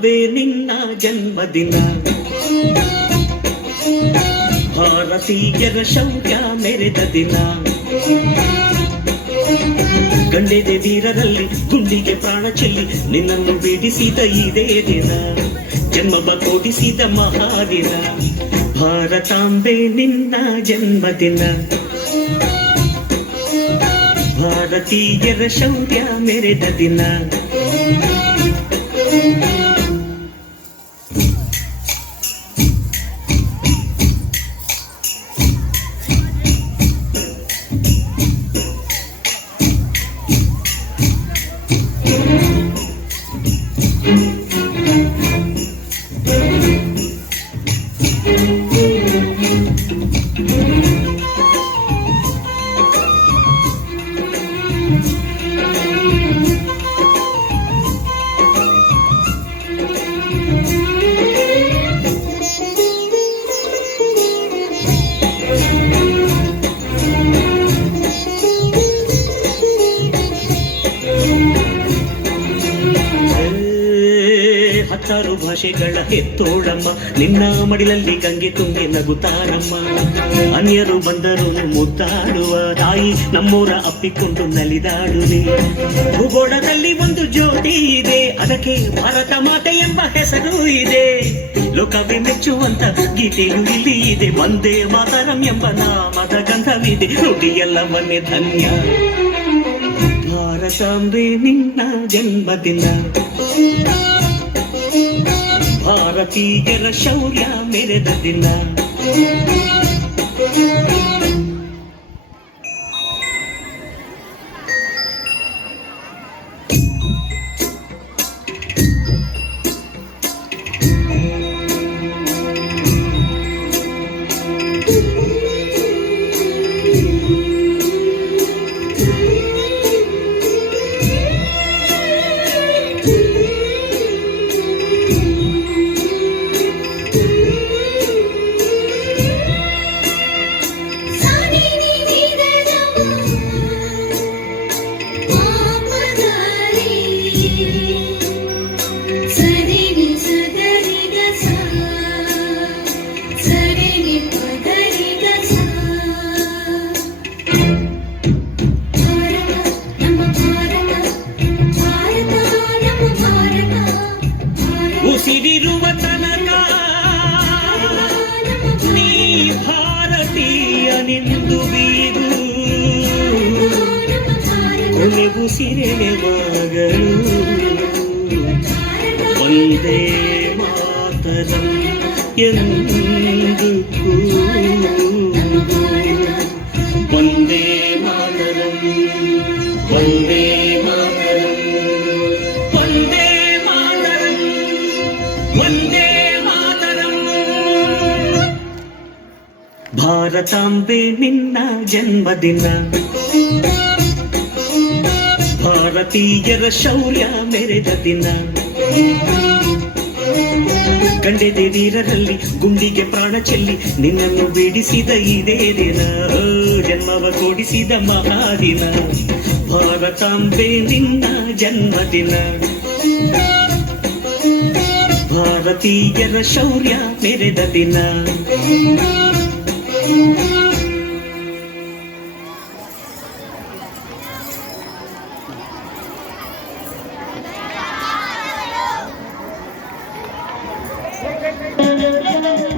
ಭಾರತಾಂಬೆ ನಿನ್ನ ಜನ್ಮದಿನ. ಭಾರತೀಯರ ಶೌರ್ಯ ಮೆರೆದ ದಿನ. ಗಂಡೆದೆ ವೀರರಲ್ಲಿ ಗುಂಡಿಗೆ ಪ್ರಾಣ ಚೆಲ್ಲಿ ನಿನ್ನನ್ನು ಬಿಡಿಸಿದ ಇದೇ ದಿನ. ಜನ್ಮವ ಕೊಡಿಸಿದ ಮಹಾದಿನ. ಭಾರತಾಂಬೆ ನಿನ್ನ ಜನ್ಮದಿನ. ಭಾರತೀಯರ ಶೌರ್ಯ ಮೆರೆದ ದಿನ. ಹತ್ತಾರು ಭಾಷೆಗಳ ಹೆತ್ತೋಳಮ್ಮ, ನಿನ್ನ ಮಡಿಲಲ್ಲಿ ಗಂಗೆ ತುಂಬೆ ನಗುತ್ತಾನಮ್ಮ. ಅನ್ಯರು ಬಂದರು ಮುದ್ದಾಡುವ ತಾಯಿ, ನಮ್ಮೂರ ಅಪ್ಪಿಕೊಂಡು ನಲಿದಾಡುವೆ. ಭೂಗೋಳದಲ್ಲಿ ಒಂದು ಜ್ಯೋತಿ ಇದೆ, ಅದಕ್ಕೆ ಭಾರತ ಮಾತೆ ಎಂಬ ಹೆಸರು ಇದೆ. ಲೋಕವೇ ಮೆಚ್ಚುವಂತ ಗೀತೆಯು ಇಲ್ಲಿ ಇದೆ. ವಂದೇ ಮಾತರಂ ಎಂಬ ನಾಮದ ಗಂಧವಿದೆ. ನುಡಿಯೆಲ್ಲವನ್ನೇ ಧನ್ಯ. ಭಾರತಾಂಬೆ ನಿನ್ನ ಜನ್ಮದಿನ. ಭಾರತೀಯರ ಶೌರ್ಯ ಮೆರೆದ ದಿನ. ಉಸಿರಿರುವ ತನಕ ನೀ ಭಾರತೀಯನೆಂದು ಬೀರು. ಕೊನೆ ಉಸಿರೆಳೆವಾಗಲು ವಂದೇ ಮಾತರಂ ಎಂದು ಕೂಗು. ವಂದೇ ಮಾತರಂ, ವಂದೇ ಮಾತರಂ, ವಂದೇ ಮಾತರಂ, ವಂದೇ ಮಾತರಂ. ಭಾರತಾಂಬೆ ನಿನ್ನ ಜನ್ಮದಿನ. ಭಾರತೀಯರ ಶೌರ್ಯ ಮೆರೆದ ದಿನ. ಗಂಡೆದೆ ವೀರರಲ್ಲಿ ಗುಂಡಿಗೆ ಪ್ರಾಣ ಚೆಲ್ಲಿ ನಿನ್ನನ್ನು ಬಿಡಿಸಿದ ಇದೇ ದಿನ. ಜನ್ಮವ ಕೊಡಿಸಿದ ಮಹಾದಿನ. ಭಾರತಾಂಬೆ ನಿನ್ನ ಜನ್ಮದಿನ. ಭಾರತೀಯರ ಶೌರ್ಯ ಮೆರೆದ ದಿನ.